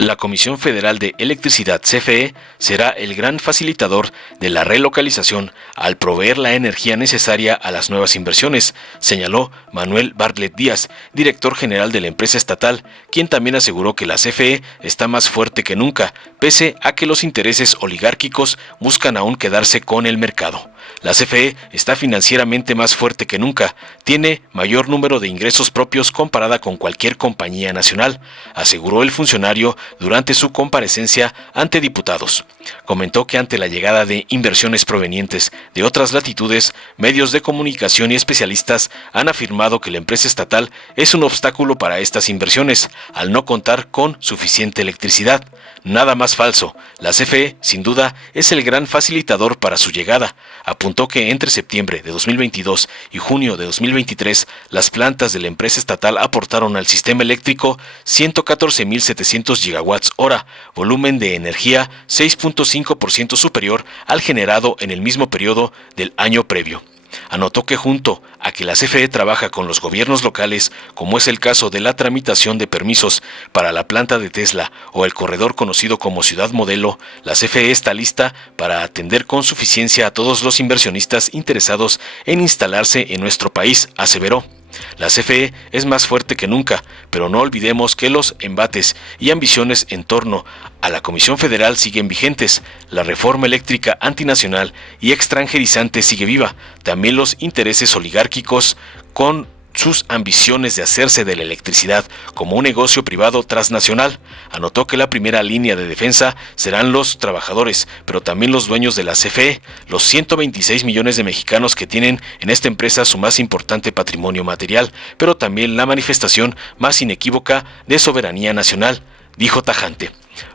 La Comisión Federal de Electricidad, CFE, será el gran facilitador de la relocalización al proveer la energía necesaria a las nuevas inversiones, señaló Manuel Bartlett Díaz, director general de la empresa estatal, quien también aseguró que la CFE está más fuerte que nunca, pese a que los intereses oligárquicos buscan aún quedarse con el mercado. La CFE está financieramente más fuerte que nunca, tiene mayor número de ingresos propios comparada con cualquier compañía nacional, aseguró el funcionario durante su comparecencia ante diputados. Comentó que ante la llegada de inversiones provenientes de otras latitudes, medios de comunicación y especialistas han afirmado que la empresa estatal es un obstáculo para estas inversiones, al no contar con suficiente electricidad. Nada más falso, la CFE, sin duda, es el gran facilitador para su llegada. Apuntó que entre septiembre de 2022 y junio de 2023, las plantas de la empresa estatal aportaron al sistema eléctrico 114.700 gigawatts hora, volumen de energía 6.5% superior al generado en el mismo periodo del año previo. Anotó que junto a que la CFE trabaja con los gobiernos locales, como es el caso de la tramitación de permisos para la planta de Tesla o el corredor conocido como Ciudad Modelo, la CFE está lista para atender con suficiencia a todos los inversionistas interesados en instalarse en nuestro país, aseveró. La CFE es más fuerte que nunca, pero no olvidemos que los embates y ambiciones en torno a la Comisión Federal siguen vigentes, la reforma eléctrica antinacional y extranjerizante sigue viva, también los intereses oligárquicos con sus ambiciones de hacerse de la electricidad como un negocio privado transnacional. Anotó que la primera línea de defensa serán los trabajadores, pero también los dueños de la CFE, los 126 millones de mexicanos que tienen en esta empresa su más importante patrimonio material, pero también la manifestación más inequívoca de soberanía nacional, dijo tajante.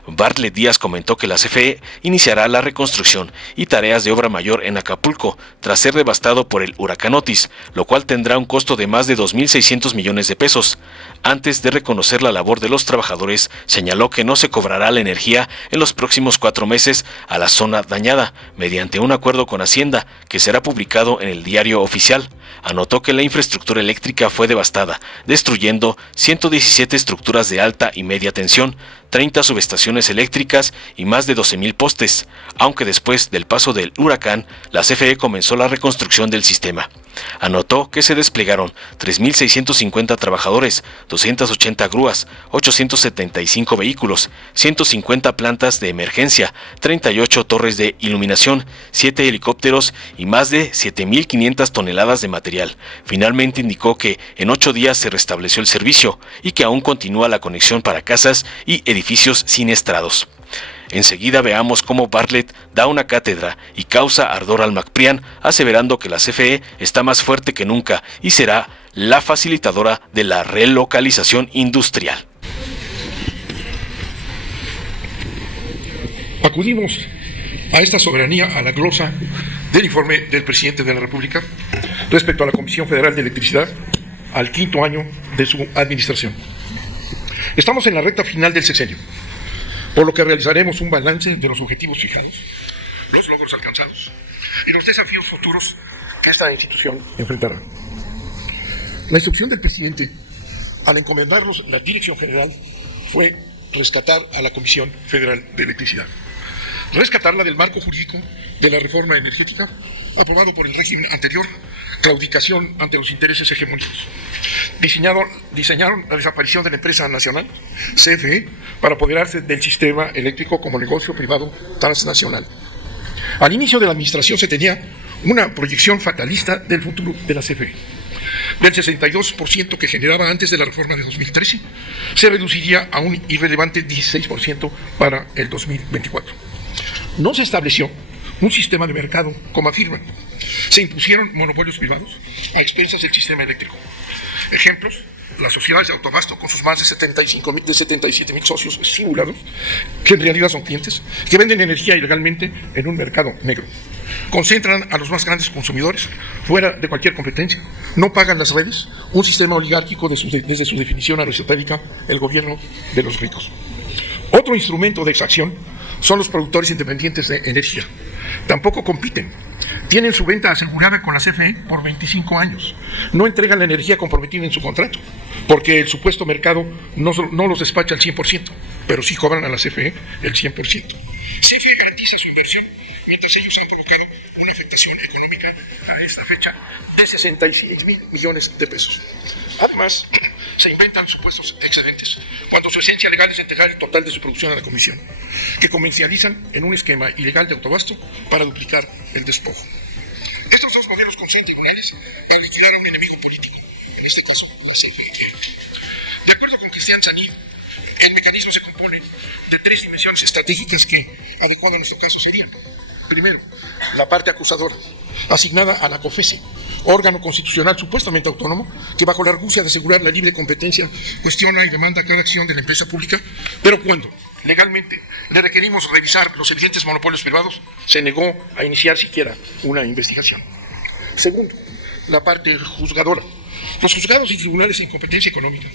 Bartlett Díaz comentó que la CFE iniciará la reconstrucción y tareas de obra mayor en Acapulco tras ser devastado por el huracán Otis, lo cual tendrá un costo de más de 2.600 millones de pesos. Antes de reconocer la labor de los trabajadores, señaló que no se cobrará la energía en los próximos 4 meses a la zona dañada, mediante un acuerdo con Hacienda que será publicado en el Diario Oficial. Anotó que la infraestructura eléctrica fue devastada, destruyendo 117 estructuras de alta y media tensión, 30 subestaciones eléctricas y más de 12.000 postes, aunque después del paso del huracán, la CFE comenzó la reconstrucción del sistema. Anotó que se desplegaron 3.650 trabajadores, 280 grúas, 875 vehículos, 150 plantas de emergencia, 38 torres de iluminación, 7 helicópteros y más de 7.500 toneladas de material. Finalmente indicó que en 8 días se restableció el servicio y que aún continúa la conexión para casas y edificios siniestrados. Enseguida veamos cómo Bartlett da una cátedra y causa ardor al MacPrian, aseverando que la CFE está más fuerte que nunca y será la facilitadora de la relocalización industrial. Acudimos a esta soberanía a la glosa del informe del presidente de la República respecto a la Comisión Federal de Electricidad al 5º año de su administración. Estamos en la recta final del sexenio, por lo que realizaremos un balance de los objetivos fijados, los logros alcanzados y los desafíos futuros que esta institución enfrentará. La instrucción del presidente, al encomendarnos la dirección general, fue rescatar a la Comisión Federal de Electricidad. Rescatarla del marco jurídico de la reforma energética aprobado por el régimen anterior, claudicación ante los intereses hegemónicos. Diseñaron la desaparición de la empresa nacional, CFE, para apoderarse del sistema eléctrico como negocio privado transnacional. Al inicio de la administración se tenía una proyección fatalista del futuro de la CFE. Del 62% que generaba antes de la reforma de 2013, se reduciría a un irrelevante 16% para el 2024. No se estableció un sistema de mercado, como afirman. Se impusieron monopolios privados a expensas del sistema eléctrico. Ejemplos: las sociedades de autoabasto con sus más de 77.000 socios simulados, que en realidad son clientes, que venden energía ilegalmente en un mercado negro. Concentran a los más grandes consumidores fuera de cualquier competencia. No pagan las redes, un sistema oligárquico desde su definición aristotélica, el gobierno de los ricos. Otro instrumento de exacción son los productores independientes de energía. Tampoco compiten. Tienen su venta asegurada con la CFE por 25 años. No entregan la energía comprometida en su contrato, porque el supuesto mercado no los despacha al 100%. pero sí cobran a la CFE el 100%. CFE garantiza su inversión, mientras ellos han provocado una afectación económica a esta fecha de 66 mil millones de pesos. Además, se inventan supuestos excedentes, cuando su esencia legal es entregar el total de su producción a la Comisión, que comercializan en un esquema ilegal de autobasto para duplicar el despojo. Estos dos modelos concentrales aglutunaron un enemigo político, en este caso, la CFE. De acuerdo con Cristian Zanin, el mecanismo se compone de tres dimensiones estratégicas que, adecuado en este caso, serían: primero, la parte acusadora, asignada a la COFECE, órgano constitucional supuestamente autónomo, que bajo la argucia de asegurar la libre competencia cuestiona y demanda cada acción de la empresa pública, pero cuando legalmente le requerimos revisar los evidentes monopolios privados, se negó a iniciar siquiera una investigación. Segundo, la parte juzgadora. Los juzgados y tribunales en competencia económica,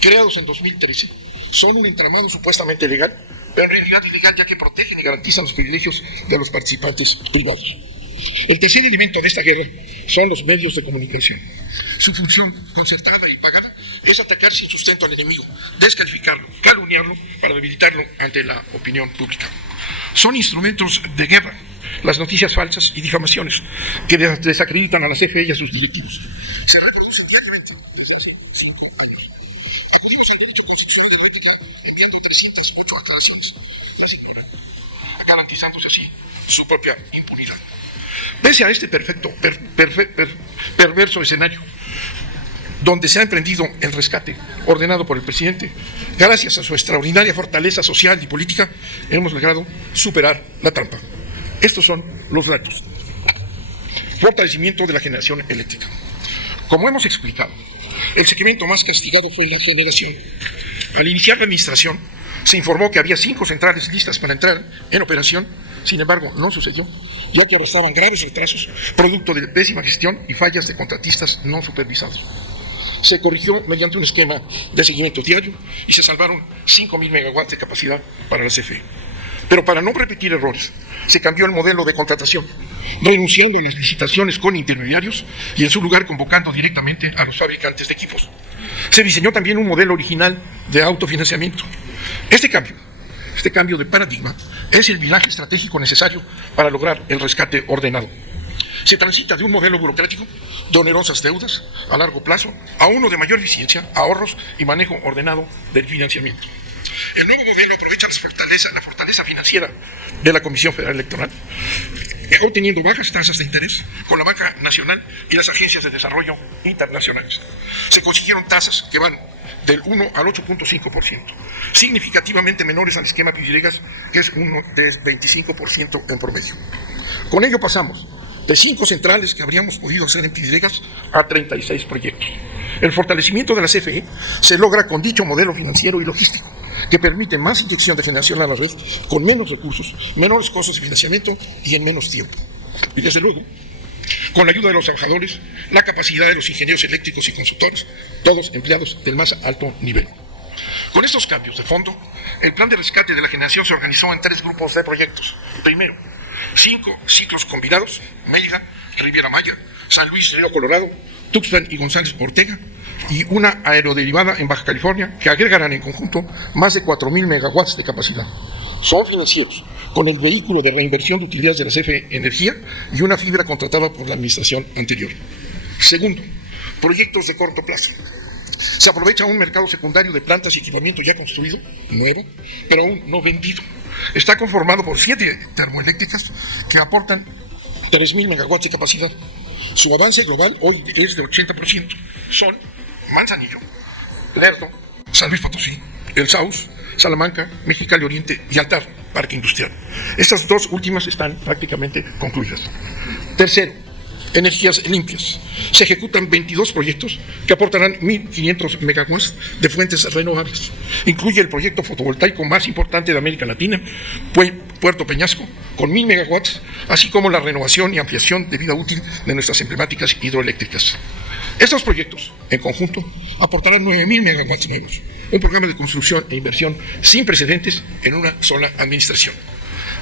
creados en 2013, son un entramado supuestamente legal, pero en realidad ilegal, ya que protegen y garantizan los privilegios de los participantes privados. El tercer elemento de esta guerra son los medios de comunicación. Su función concertada y pagada es atacar sin sustento al enemigo, descalificarlo, calumniarlo para debilitarlo ante la opinión pública. Son instrumentos de guerra las noticias falsas y difamaciones que desacreditan a la CFE y a sus directivos. Se reproducen diariamente desde hace 5 años. Acudimos al derecho constitucional de la enviando 308 aclaraciones, garantizándose así su propia impunidad. Pese a este perverso escenario, donde se ha emprendido el rescate ordenado por el presidente, gracias a su extraordinaria fortaleza social y política, hemos logrado superar la trampa. Estos son los datos. Fortalecimiento de la generación eléctrica. Como hemos explicado, el segmento más castigado fue la generación. Al iniciar la administración, se informó que había 5 centrales listas para entrar en operación. Sin embargo, no sucedió, ya que arrastraban graves retrasos, producto de pésima gestión y fallas de contratistas no supervisados. Se corrigió mediante un esquema de seguimiento diario y se salvaron 5.000 megawatts de capacidad para la CFE. Pero para no repetir errores, se cambió el modelo de contratación, renunciando a las licitaciones con intermediarios y en su lugar convocando directamente a los fabricantes de equipos. Se diseñó también un modelo original de autofinanciamiento. Este cambio de paradigma es el viraje estratégico necesario para lograr el rescate ordenado. Se transita de un modelo burocrático de onerosas deudas a largo plazo a uno de mayor eficiencia, ahorros y manejo ordenado del financiamiento. El nuevo modelo aprovecha la fortaleza financiera de la Comisión Federal Electoral, obteniendo bajas tasas de interés con la banca nacional y las agencias de desarrollo internacionales. Se consiguieron tasas que van del 1 al 8.5%, significativamente menores al esquema Villegas, que es uno de 25% en promedio. Con ello pasamos de 5 centrales que habríamos podido hacer en Villegas a 36 proyectos. El fortalecimiento de la CFE se logra con dicho modelo financiero y logístico, que permite más inyección de generación a la red con menos recursos, menores costos de financiamiento y en menos tiempo. Y desde luego, con la ayuda de los trabajadores, la capacidad de los ingenieros eléctricos y consultores, todos empleados del más alto nivel. Con estos cambios de fondo, el plan de rescate de la generación se organizó en 3 grupos de proyectos. Primero, 5 ciclos combinados: Mérida, Riviera Maya, San Luis Río Colorado, Tuxpan y González Ortega, y una aeroderivada en Baja California, que agregarán en conjunto más de 4.000 megawatts de capacidad. Son financiados con el vehículo de reinversión de utilidades de la CFE Energía y una fibra contratada por la administración anterior. Segundo, proyectos de corto plazo. Se aprovecha un mercado secundario de plantas y equipamiento ya construido, nuevo, pero aún no vendido. Está conformado por 7 termoeléctricas que aportan 3.000 megawatts de capacidad. Su avance global hoy es de 80%. Son Manzanillo, Lerdo, San Luis Potosí, El Sauz, Salamanca, Mexicali Oriente y Altar, Parque Industrial. Estas 2 últimas están prácticamente concluidas. Tercero, energías limpias. Se ejecutan 22 proyectos que aportarán 1.500 megawatts de fuentes renovables. Incluye el proyecto fotovoltaico más importante de América Latina, Puerto Peñasco, con 1.000 megawatts, así como la renovación y ampliación de vida útil de nuestras emblemáticas hidroeléctricas. Estos proyectos, en conjunto, aportarán 9.000 megawatts nuevos, un programa de construcción e inversión sin precedentes en una sola administración.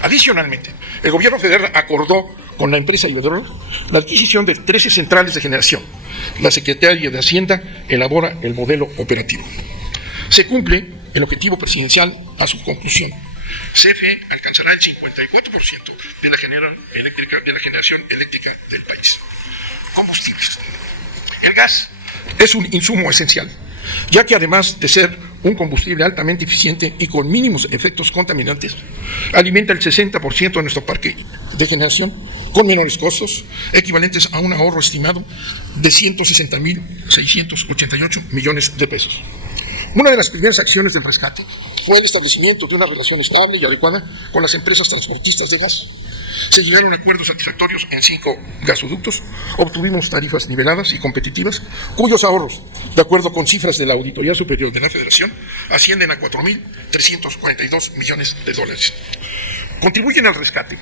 Adicionalmente, el gobierno federal acordó con la empresa Iberdrola la adquisición de 13 centrales de generación. La Secretaría de Hacienda elabora el modelo operativo. Se cumple el objetivo presidencial a su conclusión, CFE alcanzará el 54% de la generación eléctrica del país. Combustibles. El gas es un insumo esencial, ya que además de ser un combustible altamente eficiente y con mínimos efectos contaminantes, alimenta el 60% de nuestro parque de generación con menores costos, equivalentes a un ahorro estimado de 160.688 millones de pesos. Una de las primeras acciones del rescate fue el establecimiento de una relación estable y adecuada con las empresas transportistas de gas. Se llegaron a acuerdos satisfactorios en 5 gasoductos, obtuvimos tarifas niveladas y competitivas, cuyos ahorros, de acuerdo con cifras de la Auditoría Superior de la Federación, ascienden a 4.342 millones de dólares. Contribuyen al rescate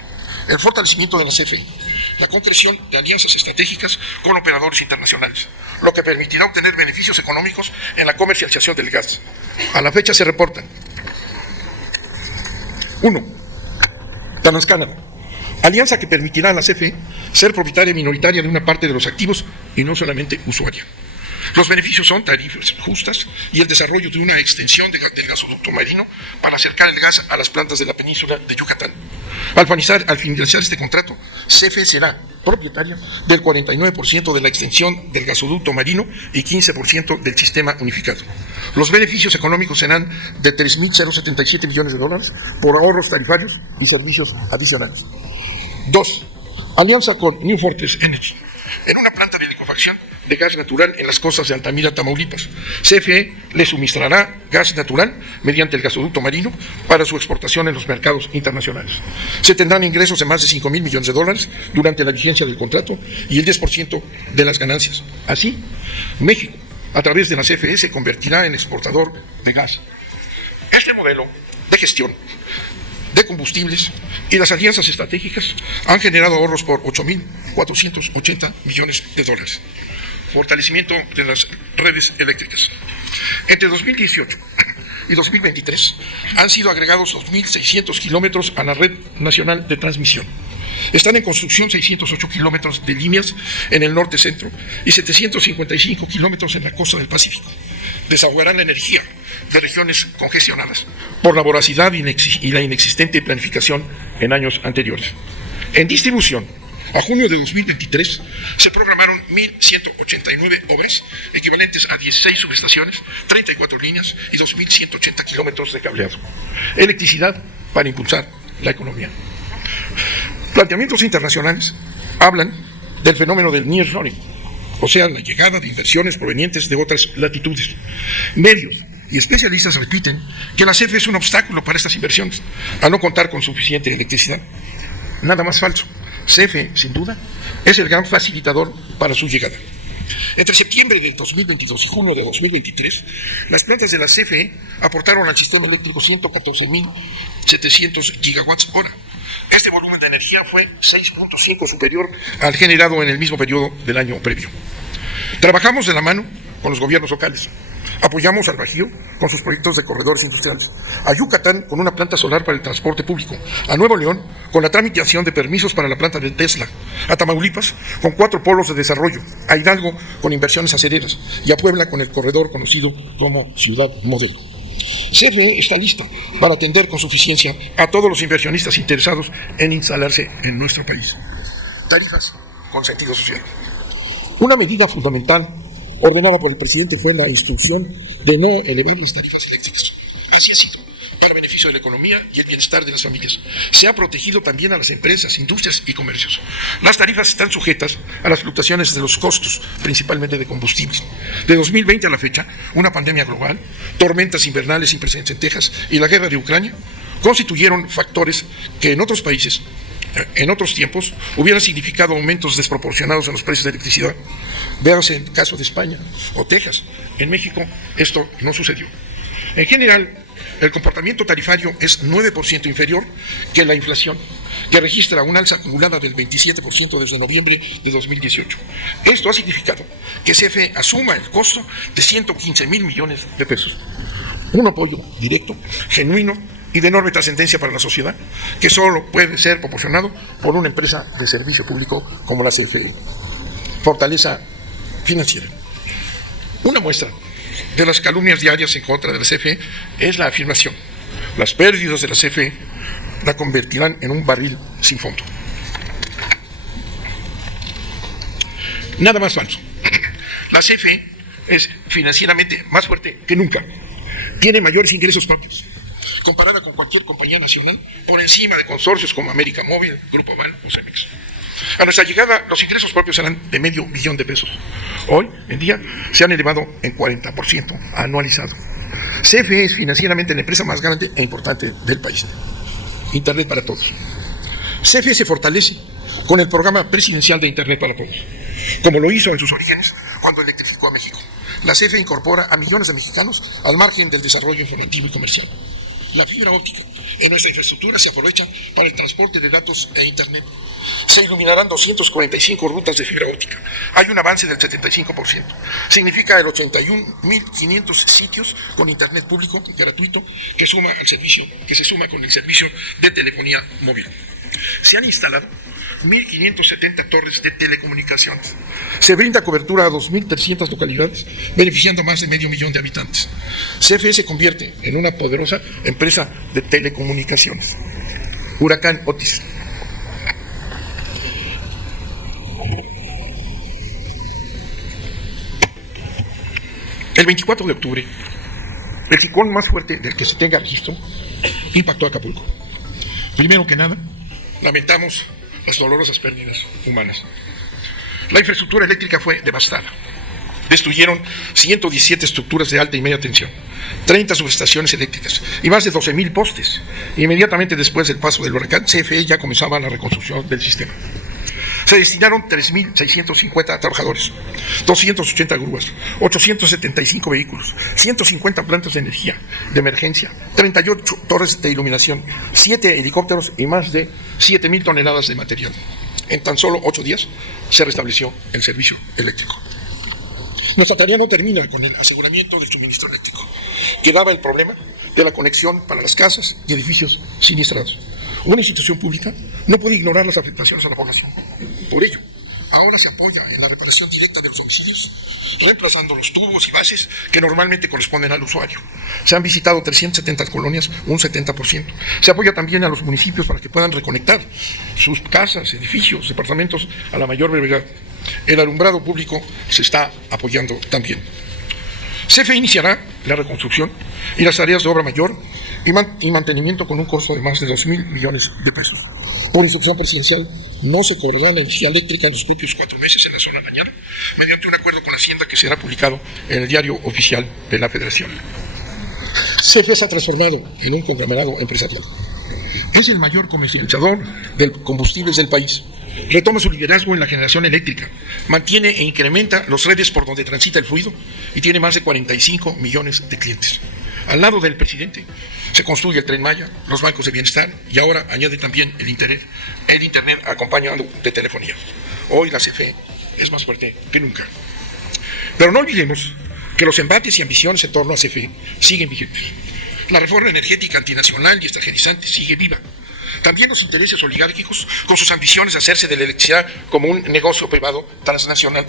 el fortalecimiento de la CFE, la concreción de alianzas estratégicas con operadores internacionales, lo que permitirá obtener beneficios económicos en la comercialización del gas. A la fecha se reportan: 1. Transcanada, alianza que permitirá a la CFE ser propietaria minoritaria de una parte de los activos y no solamente usuaria. Los beneficios son tarifas justas y el desarrollo de una extensión del gasoducto marino para acercar el gas a las plantas de la península de Yucatán. Al finalizar este contrato, CFE será propietaria del 49% de la extensión del gasoducto marino y 15% del sistema unificado. Los beneficios económicos serán de 3.077 millones de dólares por ahorros tarifarios y servicios adicionales. 2. Alianza con New Fortress Energy en una planta de licuefacción de gas natural en las costas de Altamira, Tamaulipas. CFE le suministrará gas natural mediante el gasoducto marino para su exportación en los mercados internacionales. Se tendrán ingresos de más de 5.000 millones de dólares durante la vigencia del contrato y el 10% de las ganancias. Así, México, a través de la CFE, se convertirá en exportador de gas. Este modelo de gestión de combustibles y las alianzas estratégicas han generado ahorros por 8.480 millones de dólares. Fortalecimiento de las redes eléctricas. Entre 2018 y 2023 han sido agregados 2.600 kilómetros a la red nacional de transmisión. Están en construcción 608 kilómetros de líneas en el norte-centro y 755 kilómetros en la costa del Pacífico. Desahogarán la energía de regiones congestionadas por la voracidad y la inexistente planificación en años anteriores. En distribución, a junio de 2023 se programaron 1.189 obras, equivalentes a 16 subestaciones, 34 líneas y 2.180 kilómetros de cableado. Electricidad para impulsar la economía. Planteamientos internacionales hablan del fenómeno del nearshoring, o sea, la llegada de inversiones provenientes de otras latitudes. Medios y especialistas repiten que la CFE es un obstáculo para estas inversiones, al no contar con suficiente electricidad. Nada más falso. CFE, sin duda, es el gran facilitador para su llegada. Entre septiembre de 2022 y junio de 2023, las plantas de la CFE aportaron al sistema eléctrico 114.700 gigawatts hora. Este volumen de energía fue 6.5 superior al generado en el mismo periodo del año previo. Trabajamos de la mano con los gobiernos locales. Apoyamos al Bajío con sus proyectos de corredores industriales, a Yucatán con una planta solar para el transporte público, a Nuevo León con la tramitación de permisos para la planta de Tesla, a Tamaulipas con 4 polos de desarrollo, a Hidalgo con inversiones acereras y a Puebla con el corredor conocido como Ciudad Modelo. CFE está lista para atender con suficiencia a todos los inversionistas interesados en instalarse en nuestro país. Tarifas con sentido social. Una medida fundamental ordenada por el presidente fue la instrucción de no elevar las tarifas eléctricas. Así ha sido, para beneficio de la economía y el bienestar de las familias. Se ha protegido también a las empresas, industrias y comercios. Las tarifas están sujetas a las fluctuaciones de los costos, principalmente de combustibles. De 2020 a la fecha, una pandemia global, tormentas invernales sin precedentes en Texas y la guerra de Ucrania constituyeron factores que en otros países, en otros tiempos, hubieran significado aumentos desproporcionados en los precios de electricidad. Véanse el caso de España o Texas. En México esto no sucedió. En general, el comportamiento tarifario es 9% inferior que la inflación, que registra una alza acumulada del 27% desde noviembre de 2018. Esto ha significado que CFE asuma el costo de 115.000 millones de pesos. Un apoyo directo, genuino y de enorme trascendencia para la sociedad, que solo puede ser proporcionado por una empresa de servicio público como la CFE. Fortaleza financiera. Una muestra de las calumnias diarias en contra de la CFE es la afirmación: las pérdidas de la CFE la convertirán en un barril sin fondo. Nada más falso. La CFE es financieramente más fuerte que nunca. Tiene mayores ingresos propios, comparada con cualquier compañía nacional, por encima de consorcios como América Móvil, Grupo Val o Cemex. A nuestra llegada, los ingresos propios eran de $500 millones. Hoy en día se han elevado en 40% anualizado. CFE es financieramente la empresa más grande e importante del país. Internet para todos. CFE se fortalece con el programa presidencial de Internet para todos, como lo hizo en sus orígenes cuando electrificó a México. La CFE incorpora a millones de mexicanos al margen del desarrollo informativo y comercial. La fibra óptica en nuestra infraestructura se aprovecha para el transporte de datos e Internet. Se iluminarán 245 rutas de fibra óptica. Hay un avance del 75%. Significa el 81.500 sitios con Internet público gratuito que se suma con el servicio de telefonía móvil. Se han instalado 1.570 torres de telecomunicaciones. Se brinda cobertura a 2.300 localidades, beneficiando a más de 500.000 de habitantes. CFE se convierte en una poderosa empresa de telecomunicaciones. Huracán Otis. El 24 de octubre, el ciclón más fuerte del que se tenga registro impactó a Acapulco. Primero que nada, lamentamos las dolorosas pérdidas humanas. La infraestructura eléctrica fue devastada. Destruyeron 117 estructuras de alta y media tensión, 30 subestaciones eléctricas y más de 12.000 postes. Inmediatamente después del paso del huracán, CFE ya comenzaba la reconstrucción del sistema. Se destinaron 3.650 trabajadores, 280 grúas, 875 vehículos, 150 plantas de energía de emergencia, 38 torres de iluminación, 7 helicópteros y más de 7.000 toneladas de material. En tan solo 8 días se restableció el servicio eléctrico. Nuestra tarea no termina con el aseguramiento del suministro eléctrico. Quedaba el problema de la conexión para las casas y edificios siniestrados. Una institución pública no puede ignorar las afectaciones a la población. Por ello, ahora se apoya en la reparación directa de los domicilios, reemplazando los tubos y bases que normalmente corresponden al usuario. Se han visitado 370 colonias, un 70%. Se apoya también a los municipios para que puedan reconectar sus casas, edificios, departamentos a la mayor brevedad. El alumbrado público se está apoyando también. CFE iniciará la reconstrucción y las tareas de obra mayor y mantenimiento con un costo de más de $2.000 millones. Por instrucción presidencial, no se cobrará la energía eléctrica en los propios 4 meses en la zona dañada, mediante un acuerdo con Hacienda que será publicado en el Diario Oficial de la Federación. CFE se ha transformado en un conglomerado empresarial. Es el mayor comercializador de combustibles del país. Retoma su liderazgo en la generación eléctrica, mantiene e incrementa las redes por donde transita el fluido y tiene más de 45 millones de clientes. Al lado del presidente se construye el Tren Maya, los bancos de bienestar y ahora añade también el Internet acompañado de telefonía. Hoy la CFE es más fuerte que nunca. Pero no olvidemos que los embates y ambiciones en torno a CFE siguen vigentes. La reforma energética antinacional y extranjerizante sigue viva. También los intereses oligárquicos con sus ambiciones de hacerse de la electricidad como un negocio privado transnacional.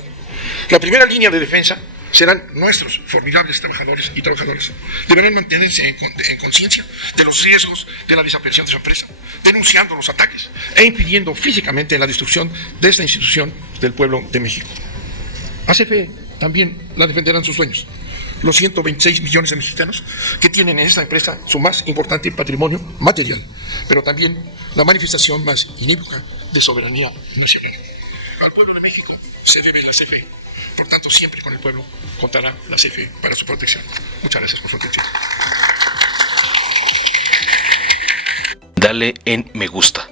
La primera línea de defensa serán nuestros formidables trabajadores y trabajadoras. Deberán mantenerse en conciencia de los riesgos de la desaparición de su empresa, denunciando los ataques e impidiendo físicamente la destrucción de esta institución del pueblo de México. A CFE también la defenderán sus dueños, los 126 millones de mexicanos que tienen en esta empresa su más importante patrimonio material, pero también la manifestación más inequívoca de soberanía nacional. Al pueblo de México se debe la CFE. Por tanto, siempre con el pueblo contará la CFE para su protección. Muchas gracias por su atención. Dale en me gusta,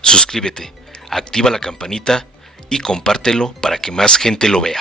suscríbete, activa la campanita y compártelo para que más gente lo vea.